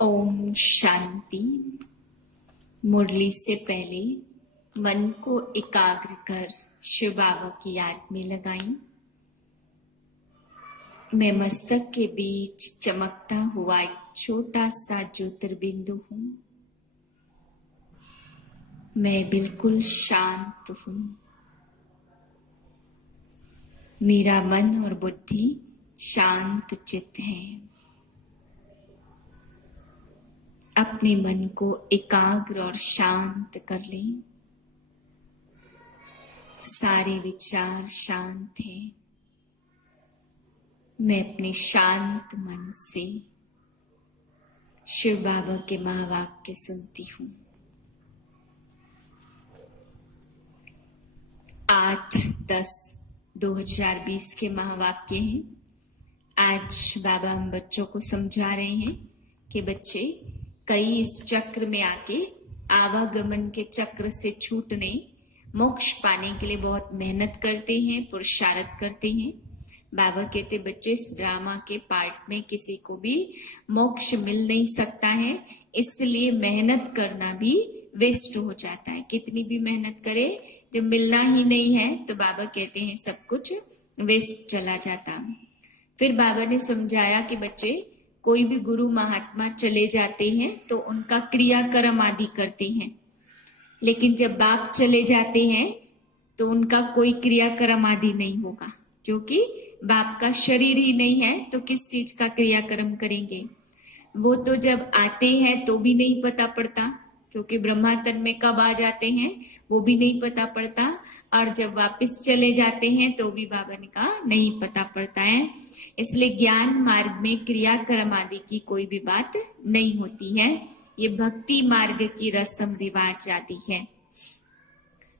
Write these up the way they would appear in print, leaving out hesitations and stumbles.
ओम शांति। मुरली से पहले मन को एकाग्र कर शिव बाबा की याद में लगाएं। मैं मस्तक के बीच चमकता हुआ एक छोटा सा ज्योतिर्बिंदु हूं। मैं बिल्कुल शांत हूं। मेरा मन और बुद्धि शांत चित्त है। अपने मन को एकाग्र और शांत कर लें। सारे विचार शांत हैं। मैं अपने शांत मन से शिव बाबा के महावाक्य सुनती हूँ। 8/10/2020 के महावाक्य हैं। आज बाबा हम बच्चों को समझा रहे हैं कि बच्चे कई इस चक्र में आके आवागमन के चक्र से छूटने, मोक्ष पाने के लिए बहुत मेहनत करते हैं, पुरुषार्थ करते हैं। बाबा कहते बच्चे इस ड्रामा के पार्ट में किसी को भी मोक्ष मिल नहीं सकता है, इसलिए मेहनत करना भी वेस्ट हो जाता है। कितनी भी मेहनत करे जब मिलना ही नहीं है तो बाबा कहते हैं सब कुछ वेस्ट चला जाता। फिर बाबा ने समझाया कि बच्चे कोई भी गुरु महात्मा चले जाते हैं तो उनका क्रियाकर्म आदि करते हैं, लेकिन जब बाप चले जाते हैं तो उनका कोई क्रियाकर्म आदि नहीं होगा, क्योंकि बाप का शरीर ही नहीं है तो किस चीज का क्रियाकर्म करेंगे। वो तो जब आते हैं तो भी नहीं पता पड़ता, क्योंकि ब्रह्मा तन में कब आ जाते हैं वो भी नहीं पता पड़ता, और जब वापस चले जाते हैं तो भी बाबा ने कहा नहीं पता पड़ता है। इसलिए ज्ञान मार्ग में क्रियाकर्म आदि की कोई भी बात नहीं होती है। ये भक्ति मार्ग की रस्म रिवाज आदि है।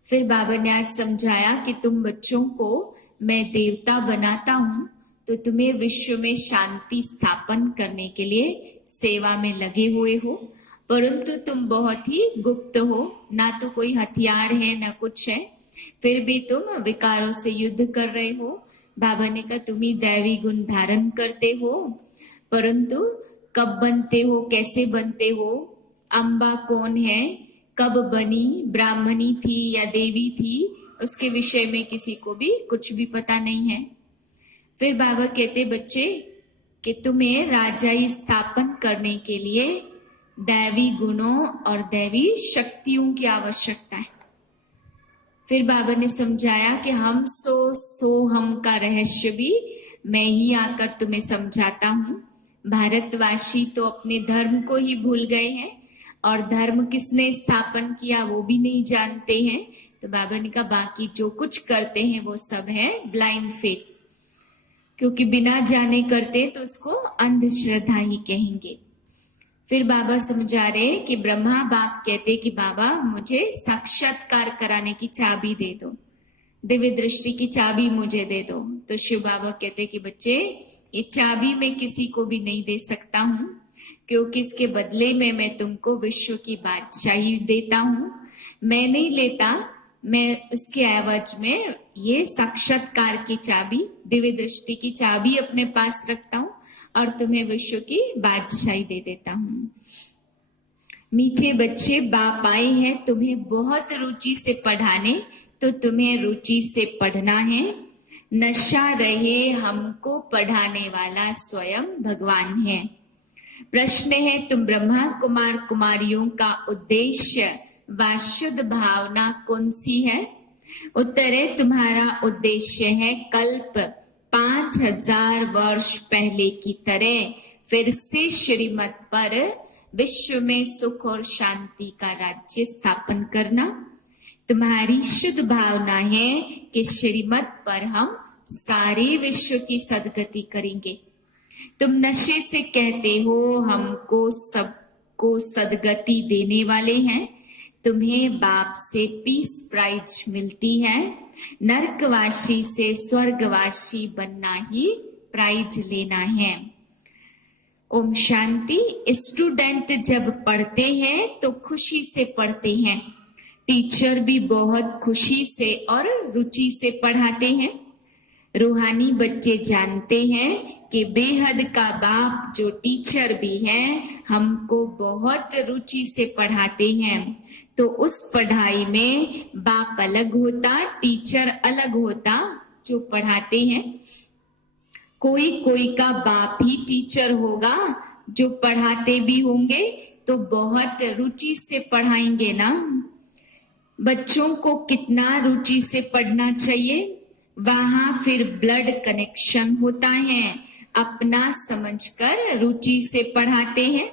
फिर बाबा ने आज समझाया कि तुम बच्चों को मैं देवता बनाता हूं तो तुम्हें विश्व में शांति स्थापन करने के लिए सेवा में लगे हुए हो, परंतु तुम बहुत ही गुप्त हो, ना तो कोई हथियार है ना कुछ है, फिर भी तुम विकारों से युद्ध कर रहे हो। बाबा ने कहा तुम ही दैवी गुण धारण करते हो, परंतु कब बनते हो, कैसे बनते हो, अम्बा कौन है, कब बनी, ब्राह्मणी थी या देवी थी, उसके विषय में किसी को भी कुछ भी पता नहीं है। फिर बाबा कहते बच्चे कि तुम्हें राजाई स्थापन करने के लिए दैवी गुणों और दैवी शक्तियों की आवश्यकता है। फिर बाबा ने समझाया कि हम सो हम का रहस्य भी मैं ही आकर तुम्हें समझाता हूँ। भारतवासी तो अपने धर्म को ही भूल गए हैं और धर्म किसने स्थापन किया वो भी नहीं जानते हैं। तो बाबा ने कहा बाकी जो कुछ करते हैं वो सब है ब्लाइंड फेथ, क्योंकि बिना जाने करते तो उसको अंधश्रद्धा ही कहेंगे। फिर बाबा समझा रहे कि ब्रह्मा बाप कहते कि बाबा मुझे साक्षात्कार कराने की चाबी दे दो, दिव्य दृष्टि की चाबी मुझे दे दो। तो शिव बाबा कहते कि बच्चे ये चाबी मैं किसी को भी नहीं दे सकता हूँ, क्योंकि इसके बदले में मैं तुमको विश्व की बादशाही देता हूँ। मैं नहीं लेता, मैं उसके एवज में ये साक्षात्कार की चाबी, दिव्य दृष्टि की चाबी अपने पास रखता हूँ और तुम्हें विश्व की बादशाही दे देता हूँ। मीठे बच्चे बाप आए हैं तुम्हें बहुत रुचि से पढ़ाने, तो तुम्हें रुचि से पढ़ना है। नशा रहे हमको पढ़ाने वाला स्वयं भगवान है। प्रश्न है तुम ब्रह्मा कुमार कुमारियों का उद्देश्य व शुद्ध भावना कौन सी है? उत्तर है तुम्हारा उद्देश्य है कल्प 5000 वर्ष पहले की तरह फिर से श्रीमत पर विश्व में सुख और शांति का राज्य स्थापन करना। तुम्हारी शुद्ध भावना है कि श्रीमत पर हम सारे विश्व की सदगति करेंगे। तुम नशे से कहते हो हमको सबको सदगति देने वाले हैं, तुम्हें बाप से पीस प्राइज मिलती है, नरकवासी से स्वर्गवासी बनना ही प्राइज लेना है। ओम शांति। स्टूडेंट जब पढ़ते हैं तो खुशी से पढ़ते हैं, टीचर भी बहुत खुशी से और रुचि से पढ़ाते हैं। रूहानी बच्चे जानते हैं कि बेहद का बाप जो टीचर भी है हमको बहुत रुचि से पढ़ाते हैं। तो उस पढ़ाई में बाप अलग होता, टीचर अलग होता जो पढ़ाते हैं। कोई कोई का बाप ही टीचर होगा, जो पढ़ाते भी होंगे तो बहुत रुचि से पढ़ाएंगे ना। बच्चों को कितना रुचि से पढ़ना चाहिए, वहां फिर ब्लड कनेक्शन होता है, अपना समझकर रुचि से पढ़ाते हैं।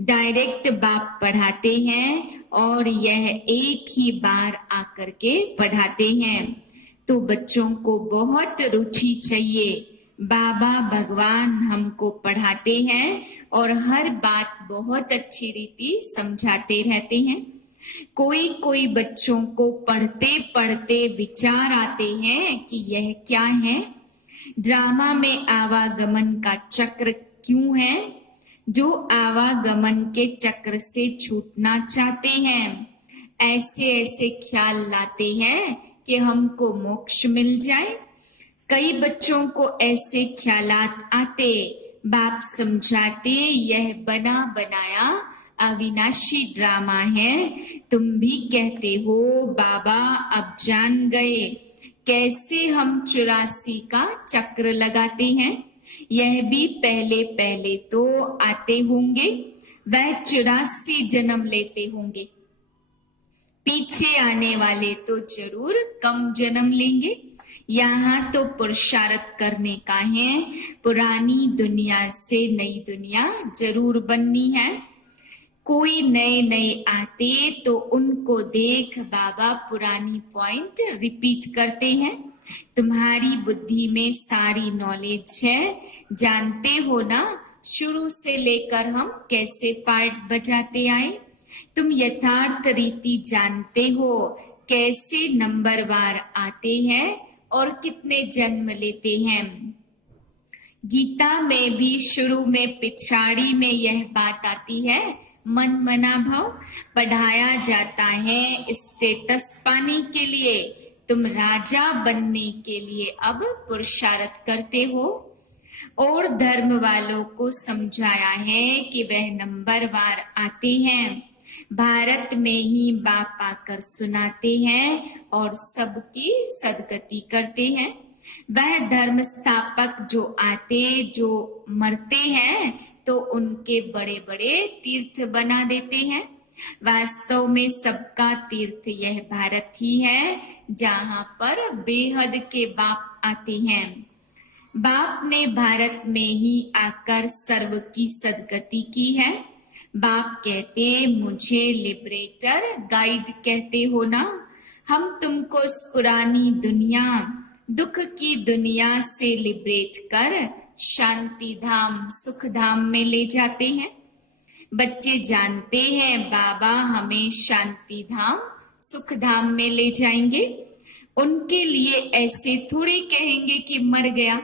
डायरेक्ट बाप पढ़ाते हैं और यह एक ही बार आकर के पढ़ाते हैं, तो बच्चों को बहुत रुचि चाहिए। बाबा भगवान हमको पढ़ाते हैं और हर बात बहुत अच्छी रीति समझाते रहते हैं। कोई कोई बच्चों को पढ़ते पढ़ते विचार आते हैं कि यह क्या है, ड्रामा में आवागमन का चक्र क्यों है। जो आवागमन के चक्र से छूटना चाहते हैं, ऐसे ऐसे ख्याल लाते हैं कि हमको मोक्ष मिल जाए। कई बच्चों को ऐसे ख्यालात आते, बाप समझाते यह बना बनाया अविनाशी ड्रामा है। तुम भी कहते हो बाबा अब जान गए कैसे हम 84 का चक्र लगाते हैं। यह भी पहले पहले तो आते होंगे, वह 84 जन्म लेते होंगे। पीछे आने वाले तो जरूर कम जन्म लेंगे। यहाँ तो पुरुषार्थ करने का है, पुरानी दुनिया से नई दुनिया जरूर बननी है। कोई नए नए आते तो उनको देख बाबा पुरानी पॉइंट रिपीट करते हैं। तुम्हारी बुद्धि में सारी नॉलेज है, जानते हो ना शुरू से लेकर हम कैसे पार्ट बजाते आए। तुम यथार्थ रीति जानते हो कैसे नंबरवार आते हैं और कितने जन्म लेते हैं। गीता में भी शुरू में पिछाड़ी में यह बात आती है, मन मना भाव पढ़ाया जाता है स्टेटस पाने के लिए। तुम राजा बनने के लिए अब पुरुषार्थ करते हो। और धर्म वालों को समझाया है कि वह नंबरवार आते हैं, भारत में ही बाप आकर सुनाते हैं और सबकी सदगति करते हैं। वह धर्म स्थापक जो आते जो मरते हैं तो उनके बड़े बड़े तीर्थ बना देते हैं। वास्तव में सबका तीर्थ यह भारत ही है, जहां पर बेहद के बाप आते हैं। बाप ने भारत में ही आकर सर्व की सदगति की है। बाप कहते मुझे लिबरेटर गाइड कहते हो ना, हम तुमको इस पुरानी दुनिया दुख की दुनिया से लिबरेट कर शांति धाम सुख धाम में ले जाते हैं। बच्चे जानते हैं बाबा हमें शांति धाम सुख धाम में ले जाएंगे। उनके लिए ऐसे थोड़ी कहेंगे कि मर गया,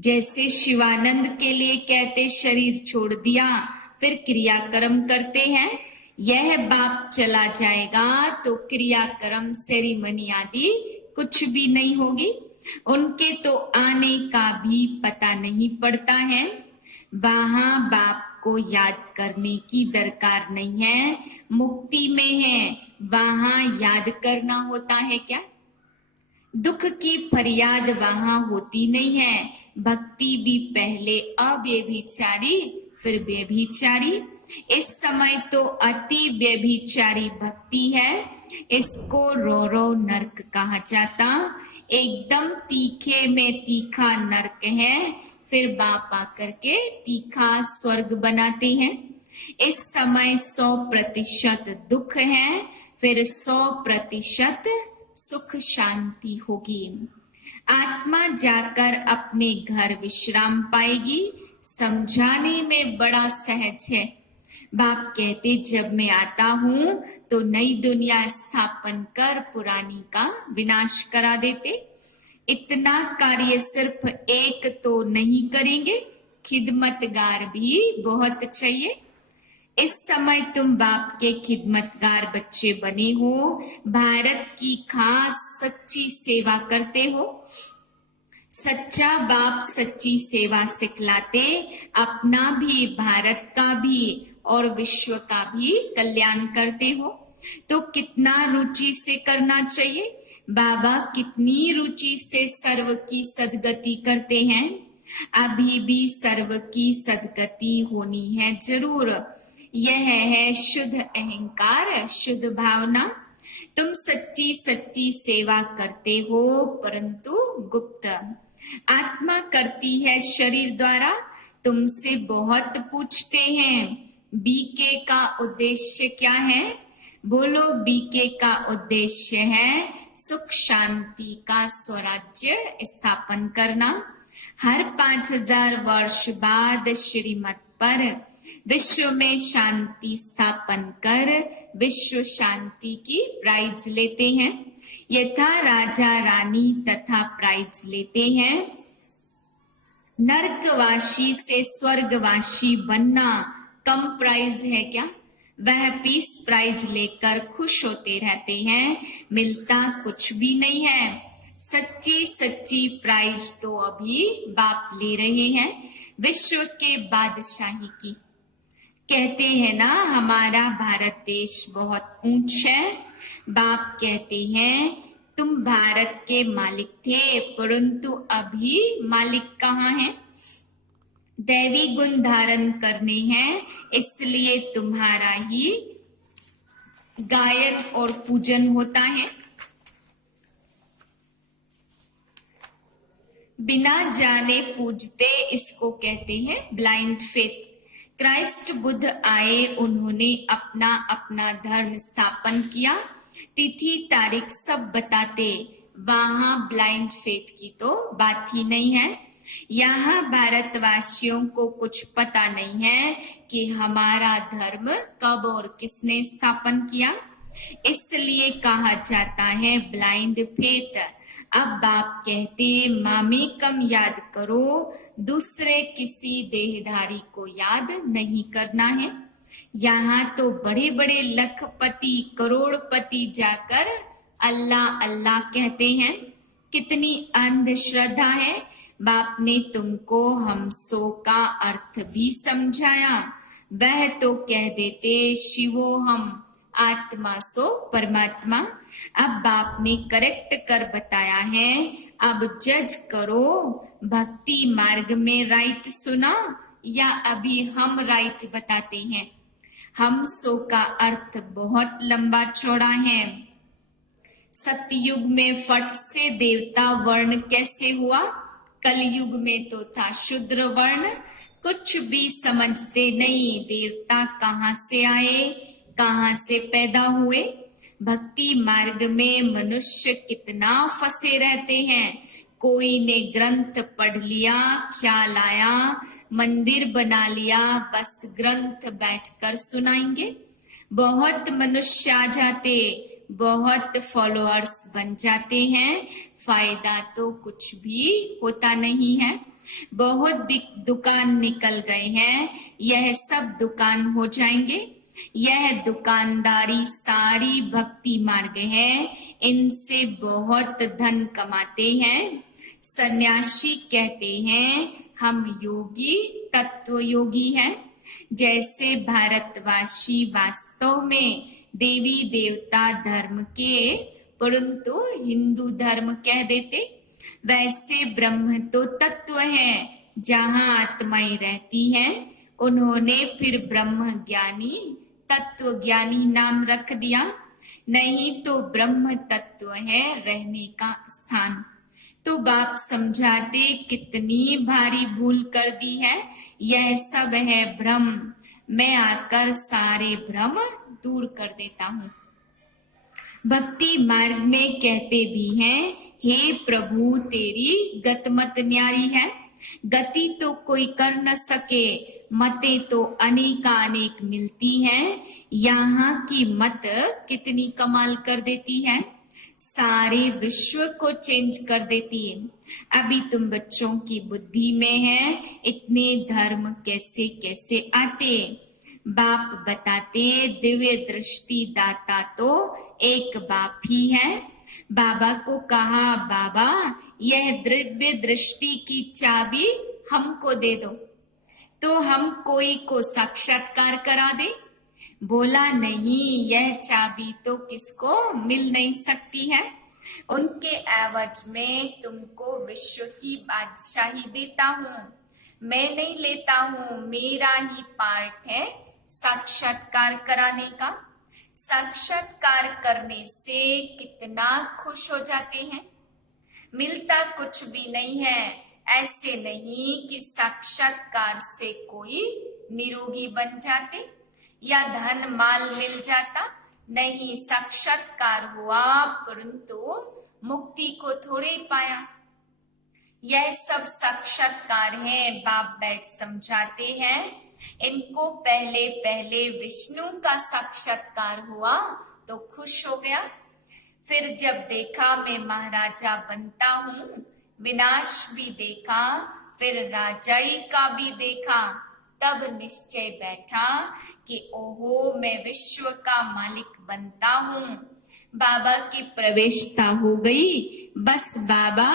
जैसे शिवानंद के लिए कहते शरीर छोड़ दिया फिर क्रियाकर्म करते हैं। यह बाप चला जाएगा तो क्रियाकर्म सेरेमनी आदि कुछ भी नहीं होगी। उनके तो आने का भी पता नहीं पड़ता है। वहां बाप को याद करने की दरकार नहीं है, मुक्ति में है, वहां याद करना होता है क्या। दुख की फरियाद वहां होती नहीं है। भक्ति भी पहले अव्यभिचारी फिर व्यभिचारी, इस समय तो अति व्यभिचारी भक्ति है। इसको रो रो नरक कहा जाता। एकदम तीखे में तीखा नरक है, फिर बाप आकर के तीखा स्वर्ग बनाते हैं। इस समय 100% दुख है, फिर 100% सुख शांति होगी। आत्मा जाकर अपने घर विश्राम पाएगी। समझाने में बड़ा सहज है। बाप कहते जब मैं आता हूं तो नई दुनिया स्थापन कर पुरानी का विनाश करा देते। इतना कार्य सिर्फ एक तो नहीं करेंगे, खिदमतगार भी बहुत चाहिए। इस समय तुम बाप के खिदमतगार बच्चे बने हो, भारत की खास सच्ची सेवा करते हो। सच्चा बाप सच्ची सेवा सिखलाते, अपना भी, भारत का भी और विश्व का भी कल्याण करते हो। तो कितना रुचि से करना चाहिए। बाबा कितनी रुचि से सर्व की सदगति करते हैं। अभी भी सर्व की सदगति होनी है जरूर। यह है शुद्ध अहंकार, शुद्ध भावना। तुम सच्ची सच्ची सेवा करते हो, परंतु गुप्त। आत्मा करती है शरीर द्वारा। तुमसे बहुत पूछते हैं, बीके का उद्देश्य क्या है। बोलो, बीके का उद्देश्य है सुख शांति का स्वराज्य स्थापन करना। हर 5000 वर्ष बाद श्रीमत पर विश्व में शांति स्थापन कर विश्व शांति की प्राइज लेते हैं। यथा राजा रानी तथा प्राइज लेते हैं। नरकवासी से स्वर्गवासी बनना कम प्राइज है क्या। वह पीस प्राइज लेकर खुश होते रहते हैं, मिलता कुछ भी नहीं है। सच्ची सच्ची प्राइज तो अभी बाप ले रहे हैं, विश्व के बादशाही की। कहते हैं ना, हमारा भारत देश बहुत ऊंच है। बाप कहते हैं, तुम भारत के मालिक थे, परंतु अभी मालिक कहाँ हैं। दैवी गुण धारण करने हैं, इसलिए तुम्हारा ही गायन और पूजन होता है। बिना जाने पूजते, इसको कहते हैं ब्लाइंड फेथ। क्राइस्ट बुद्ध आए, उन्होंने अपना अपना धर्म स्थापन किया, तिथि तारीख सब बताते। वहां ब्लाइंड फेथ की तो बात ही नहीं है। यहाँ भारतवासियों को कुछ पता नहीं है कि हमारा धर्म कब और किसने स्थापन किया, इसलिए कहा जाता है ब्लाइंड फेथ। अब बाप कहते, मामी कम याद करो, दूसरे किसी देहधारी को याद नहीं करना है। यहाँ तो बड़े बड़े लखपति करोड़पति जाकर अल्लाह अल्लाह कहते हैं। कितनी अंधश्रद्धा है। बाप ने तुमको हम सो का अर्थ भी समझाया। वह तो कह देते शिवो हम, आत्मा सो परमात्मा। अब बाप ने करेक्ट कर बताया है। अब जज करो, भक्ति मार्ग में राइट सुना या अभी हम राइट बताते हैं। हम सो का अर्थ बहुत लंबा चौड़ा है। सतयुग में फट से देवता वर्ण कैसे हुआ, कलयुग में तो था शूद्र वर्ण। कुछ भी समझते नहीं, देवता कहाँ से आए, कहाँ से पैदा हुए। भक्ति मार्ग में मनुष्य कितना फंसे रहते हैं। कोई ने ग्रंथ पढ़ लिया, ख्याल आया, मंदिर बना लिया, बस ग्रंथ बैठकर सुनाएंगे। बहुत मनुष्य आ जाते, बहुत फॉलोअर्स बन जाते हैं, फायदा तो कुछ भी होता नहीं है। बहुत दुकान निकल गए हैं, यह सब दुकान हो जाएंगे। यह दुकानदारी सारी भक्ति मार्ग है, इनसे बहुत धन कमाते हैं। सन्यासी कहते हैं हम योगी तत्व योगी हैं। जैसे भारतवासी वास्तव में देवी देवता धर्म के परंतु हिंदू धर्म कह देते, वैसे ब्रह्म तो तत्व है जहां आत्माएं रहती हैं। उन्होंने फिर ब्रह्म ज्ञानी तत्व ज्ञानी नाम रख दिया, नहीं तो ब्रह्म तत्व है रहने का स्थान। तो बाप समझाते कितनी भारी भूल कर दी है, यह सब है भ्रम। मैं आकर सारे भ्रम दूर कर देता हूँ। भक्ति मार्ग में कहते भी हैं, हे प्रभु तेरी गत मत न्यारी है। गति तो कोई कर न सके, मतें तो अनेकानेक मिलती हैं। यहाँ की मत कितनी कमाल कर देती है, सारे विश्व को चेंज कर देती है। अभी तुम बच्चों की बुद्धि में है, इतने धर्म कैसे कैसे आते। बाप बताते दिव्य दृष्टि दाता तो एक बाप ही है। बाबा को कहा, बाबा यह दिव्य दृष्टि की चाबी हमको दे दो, तो हम कोई को साक्षात्कार करा दे। बोला नहीं, यह चाबी तो किसको मिल नहीं सकती है, उनके एवज में तुमको विश्व की बादशाही देता हूं। मैं नहीं लेता हूं, मेरा ही पार्ट है साक्षात्कार कराने का। साक्षात्कार करने से कितना खुश हो जाते हैं। मिलता कुछ भी नहीं है। ऐसे नहीं कि साक्षात्कार से कोई निरोगी बन जाते या धन माल मिल जाता। नहीं, साक्षात्कार हुआ परंतु मुक्ति को थोड़े पाया। यह सब साक्षात्कार है, बाप बैठ समझाते हैं। इनको पहले पहले विष्णु का साक्षात्कार हुआ तो खुश हो गया। फिर जब देखा मैं महाराजा बनता हूं, विनाश भी देखा, फिर राजाई का भी देखा, तब निश्चय बैठा कि ओहो मैं विश्व का मालिक बनता हूं। बाबा की प्रवेशता हो गई। बस बाबा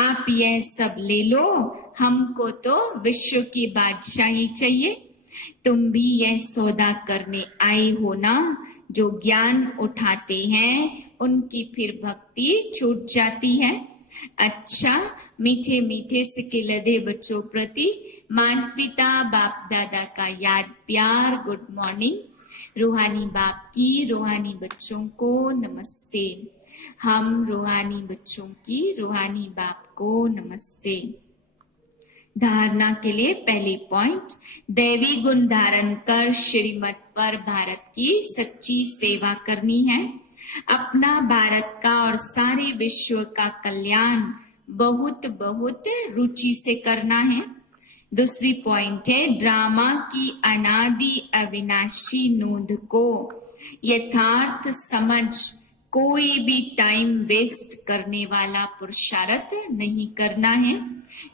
आप यह सब ले लो, हमको तो विश्व की बादशाही चाहिए। तुम भी यह सौदा करने आए हो ना। जो ज्ञान उठाते हैं उनकी फिर भक्ति छूट जाती है। अच्छा, मीठे मीठे सिक्के लदे बच्चों प्रति माता पिता बाप दादा का याद प्यार गुड मॉर्निंग। रूहानी बाप की रूहानी बच्चों को नमस्ते। हम रूहानी बच्चों की रूहानी बाप को नमस्ते। धारणा के लिए पहली पॉइंट, दैवी गुण धारण कर श्रीमत पर भारत की सच्ची सेवा करनी है। अपना भारत का और सारे विश्व का कल्याण बहुत बहुत रुचि से करना है। दूसरी पॉइंट है, ड्रामा की अनादि अविनाशी नोंद को यथार्थ समझ कोई भी टाइम वेस्ट करने वाला पुरुषार्थ नहीं करना है।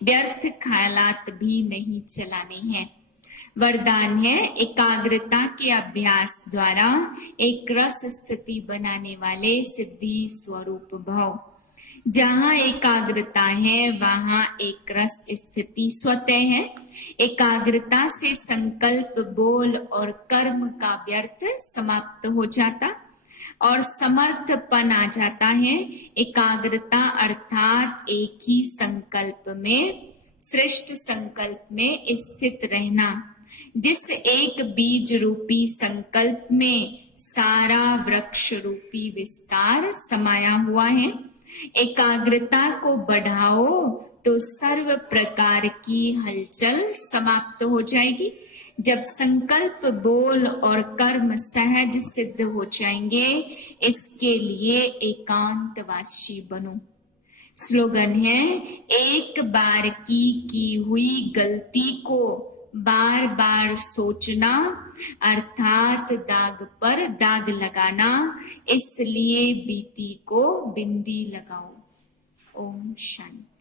व्यर्थ ख्यालात भी नहीं चलाने हैं। वरदान है, एकाग्रता के अभ्यास द्वारा एक रस स्थिति बनाने वाले सिद्धि स्वरूप भव। जहाँ एकाग्रता है वहाँ एक रस स्थिति स्वतः है। एकाग्रता से संकल्प बोल और कर्म का व्यर्थ समाप्त हो जाता और समर्थपन आ जाता है। एकाग्रता अर्थात एक ही संकल्प में, श्रेष्ठ संकल्प में स्थित रहना। जिस एक बीज रूपी संकल्प में सारा वृक्ष रूपी विस्तार समाया हुआ है। एकाग्रता को बढ़ाओ तो सर्व प्रकार की हलचल समाप्त हो जाएगी। जब संकल्प बोल और कर्म सहज सिद्ध हो जाएंगे, इसके लिए एकांतवासी बनो। स्लोगन है, एक बार की हुई गलती को बार बार सोचना अर्थात दाग पर दाग लगाना, इसलिए बीती को बिंदी लगाओ। ओम शांति।